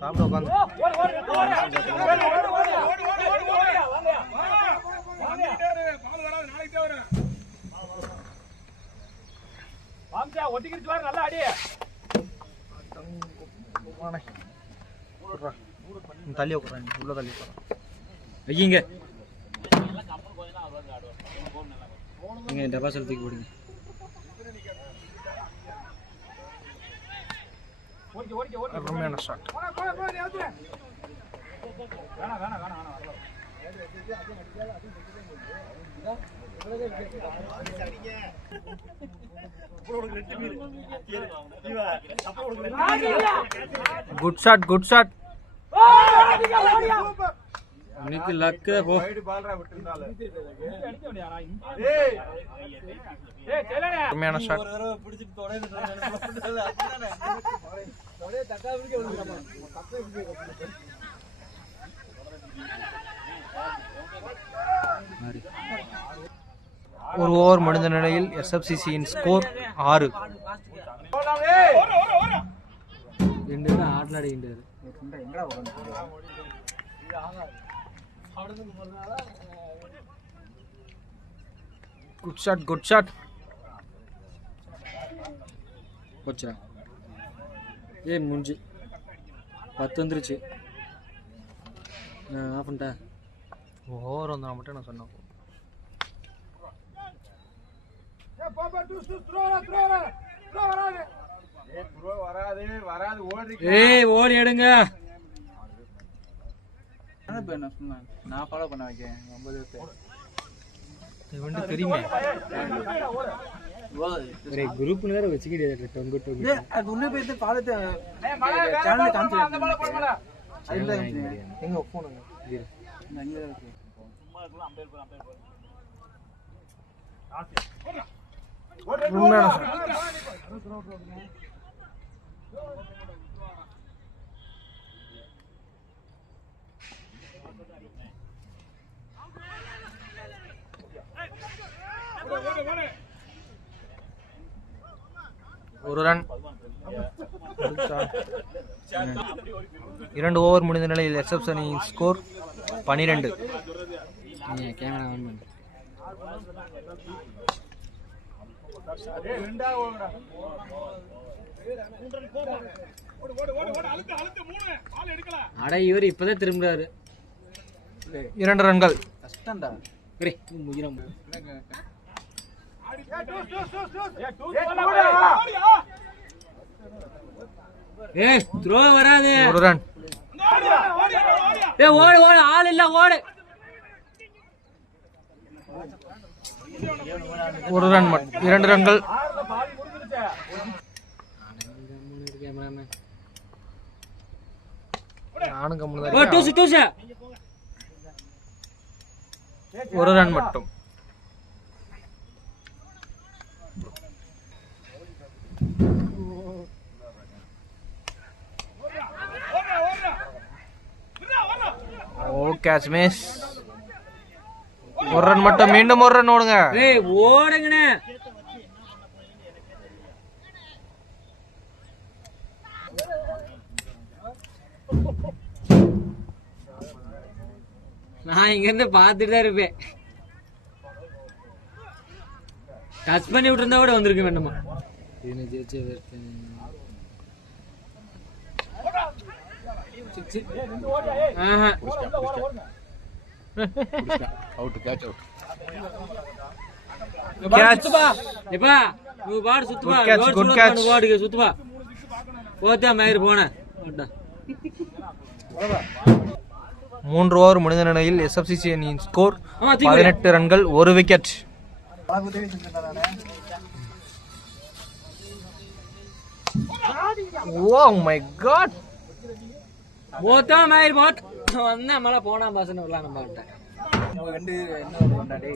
சாப்பிட உட்காந்து நல்லா அடி தள்ளி உட்காந்து உள்ள தள்ளி வைங்க நீங்க டபாசல் தூக்கி போடுங்க. அருமையான shot. Good shot good shot. இன்னைக்கு லக்கு போ. அருமையான ஷாட். ஒரு ஓவர் முடிந்த நிலையில் SFCCயின் ஸ்கோர் 6. ஆடலாடிக்கின்றாரு. Good shot good shot. போச்சா? முடிஞ்சு 10 வந்துருச்சு. ஆஃப் பண்ணிட்டா ஓவர் வந்தா மட்டும் நான் சொன்னேன். ஓடி எடுங்க. நான் ஃபாலோ பண்ண வைக்கேன் 9 தெரியுமே. குரூப்ல வேற வச்சுக்கிட்டே டொங்கு டொங்கு. அது உள்ள போய் ஃபாலோ சேனல்ல காமிச்சேன். அதுல எங்க போனுங்க இங்க இருக்கு. ஒரு ரன். 2 ஓவர் முடிந்த நிலையில் SF அணியின் ஸ்கோர் 12. கேமரா ஆன் பண்ணு. அட இவர் இப்பதான் திரும்புறாரு. 2 ரன்கள். கஷ்டம்டா. த்ரோ வராது. ஒரு ரன். ஓடு ஓடு ஆள் இல்ல ஓடு. ஒரு ரன். 2 ரன்கள். நானும் கம்முனு. ஒரு ரன் மட்டும். Catch miss. ஒரு ரன் மட்டும். மீண்டும் ஒரு ரன் ஓடுங்க. ஓடுங்கண்ணே. நான் இங்க இருந்து பாத்துட்டு தான் இருப்பேன். டச் பண்ணி விட்டு இருந்தா கூட வந்திருக்க வேண்டுமா? சுத்துப்பா போத்தா மயிர் போன 3 ஓவர் முடிந்த நிலையில் SFCC அணியின் ஸ்கோர் 18 ரன்கள். 1 விக்கெட். Oh my god. போத்தா மயிர் போட் வந்தா மழை போனா பசங்க வரலாம் நம்ம கிட்ட. என்ன கொண்டாடி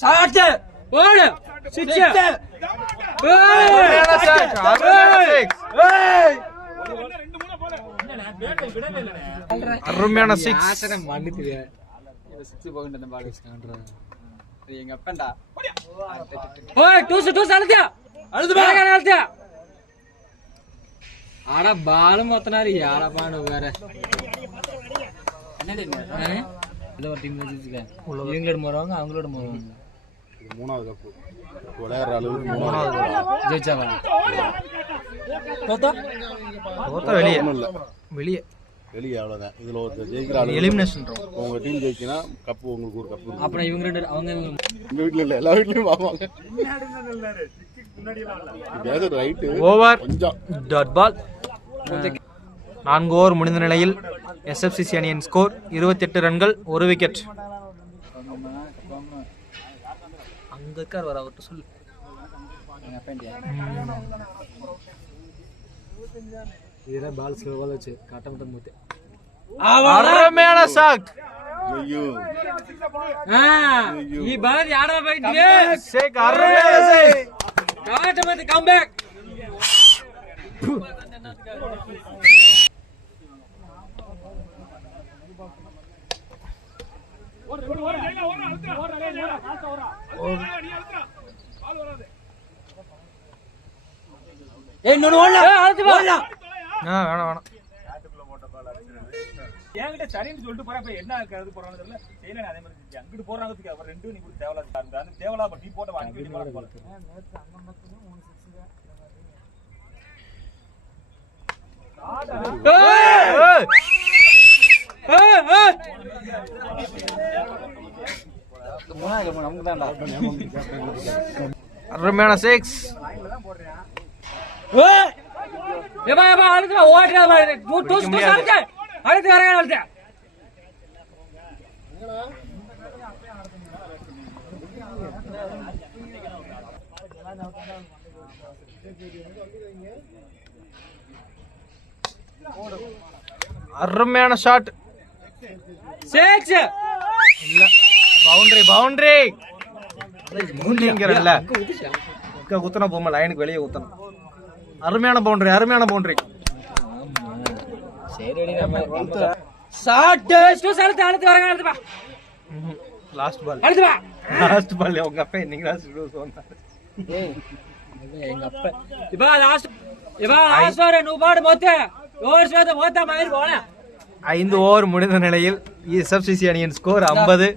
சாட் ஓடு சிக்ஸ். அருமையான 6. எங்க அப்பன்டா ஓய் டூஸ் அழுத்தியா அழுத்தியா ஆட பாலும் மொத்தனாரு யாரா பாடு வேற ஒரு டீம் வச்சிருக்கேன் இவங்களோட போறவங்க அவங்களோட போறவங்க மூணாவது கப்பு விளையாடுற அளவுக்கு மூணாவது ஜெயிச்சாவா தோத்தா வெளியே வெளியே வெளியே அவ்வளோதான். இதில் ஒருத்தர் ஜெயிக்கிற அளவு எலிமினேஷன் உங்க டீம் ஜெயிக்கினா கப்பு உங்களுக்கு ஒரு கப்பு. அப்புறம் இவங்க ரெண்டு அவங்க எங்க வீட்டில் இல்லை, எல்லா வீட்லையும் பார்ப்பாங்க. ரைட்டு ஓவர் கொஞ்சம் டாட் பால். 4 ஓவர் முடிந்த நிலையில் எஸ்எஃப்சிசி அணியின் ஸ்கோர் 28 ரன்கள் 1 விக்கெட். அங்க இருக்கார் வர அவர்கிட்ட சொல்லு. இதெல்லாம் பால் ஸ்லோவாக வச்சு காட்டமட்டம் போட்டு அருமையான ஷாட். ஐயோ ಈ ಬಾಲ್ ಯಾರ ಬೈದ್ಗೆ ಶೇಕ್ ಅರುಮೇನ ಶೇಕ್ ಕಾಟಮಟ್ಟ ಕಮ್ ಬ್ಯಾಕ್. வேணாம் என்கிட்ட சரின்னு சொல்லிட்டு போறேன். இப்ப என்ன கருது போறான்னு தெரியல. செய்யல அதே மாதிரி அங்கிட்டு போறாங்க. அவர் ரெண்டும் நீ தேவலா தேவலா நீ போட்ட வாங்கி அருமையான சிக்ஸ். அடுத்து வரங்க அடுத்து அருமையான ஷாட். சிக்ஸ் இல்ல பவுண்டரி பவுண்டரி பவுண்டரிங்கறல்ல குத்தன போமா லைனுக்கு வெளியே குத்தணும். அருமையான பவுண்டரி அருமையான பவுண்டரி. ஷாட் ஸ்டூஸ் அடுத்து அடுத்து வரங்க அடுத்து பா. லாஸ்ட் பால் அடுத்து பா. லாஸ்ட் பால் உங்க அப்பா இன்னைக்கு லாஸ்ட் ஸ்டூஸ் வந்தாரு. எங்க அப்பா இப்ப லாஸ்ட் வர நூ பாடு மொத்த ஓவர் சேத மொத்த மயிர் போன. 5 ஓவர் முடிந்த நிலையில் எஸ்எஃப்சிசி அணியின் ஸ்கோர் 50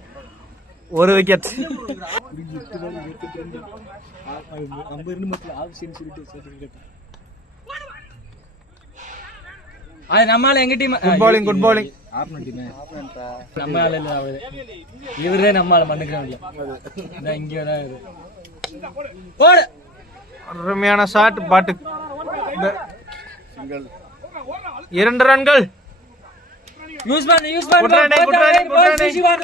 1 விக்கெட். அது நம்மால எங்க team good bowling good bowling. நம்மால இல்ல அவரு இவரே நம்மால மண்ணுக்குறாங்க. நான் இங்க தான் இரு போடு. அருமையான ஷாட் பாட்டு 2 ரன்கள். யூஸ் பண்ணு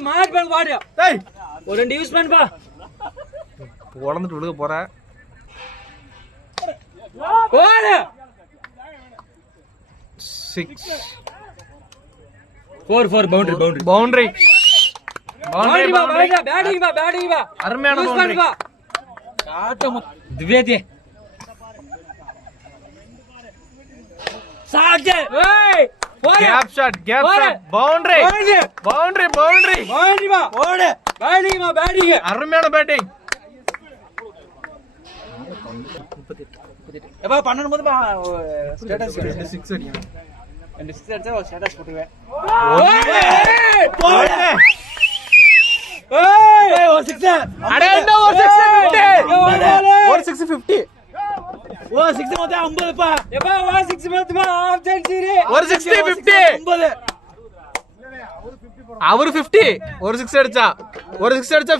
மார்க் பண்ணு பாடு. டேய் ஒரு ரெண்டு யூஸ் பண்ணு பா. உடந்துட்டு விழுக போற. போடு 6 4 பவுண்டரி பவுண்டரி பவுண்டரி பேட்டிங் பா அருமையான யூஸ் பவுண்டரி. பண்ணு பா. காட்ட திவ்யாதி சாஜே ஏய் போடு கேப் shot boundary boundary boundary boundary பா போடு பேட்டிங் அருமையான பேட்டிங். எப்பா 12 போது ஸ்டேட்டஸ் 6 அடிக்கணும். 6 அடிச்சா ஸ்டேட்டஸ் போட்டுவேன். ஏய் ஒரு 6 அட என்ன ஒரு 650 ஓ 6 மொத்த 50 பா. எப்பா 6 மொத்த பா ஆஃப் செஞ்சுரி ஒரு 60 50 50 அவரு 50 ஒரு 6 அடிச்சா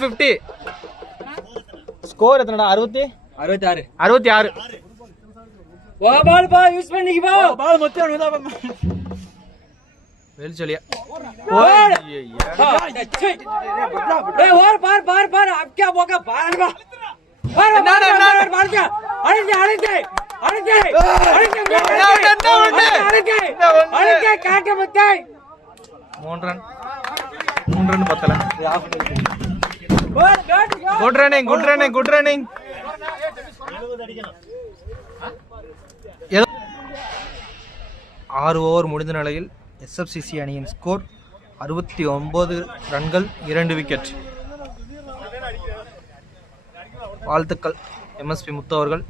50. ஸ்கோர் எத்தனைடா 66 66. ஓ பால் பா யூஸ் பண்ணிக்க பா. பால் மொத்தம் வெளிச்சலியா ஓடு ஏய் ஓர் பார் अब क्या मौका पार बा பார் அடிச்சே காட்ட மத்தே 3 ரன் பத்தல. குட் குட் ரன்னிங் 6 ஓவர் முடிந்த நிலையில் எஸ்எஃப்சிசி அணியின் ஸ்கோர் 69 ரன்கள் 2 விக்கெட். வாழ்த்துக்கள் எம்எஸ்பி முத்து அவர்கள்.